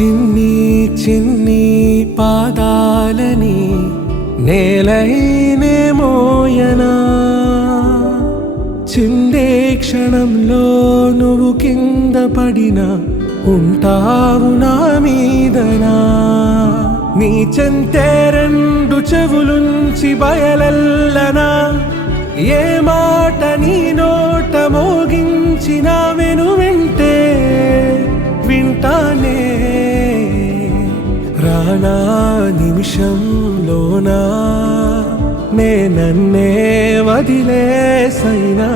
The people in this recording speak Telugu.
చిన్ని చిన్ని పాదాలని నేలైనే మోయనా, చిందే క్షణంలో నువ్వు కింద పడినా ఉంటావు నా మీదనా. నీ చెంతే రెండు చెవులుంచి బయలెల్లనా, ఏ మాట నీ నోట మోగించిన వెను వింటే వింటానే. రానా నిమిషంలోనా నే నన్నే వదిలేసైనా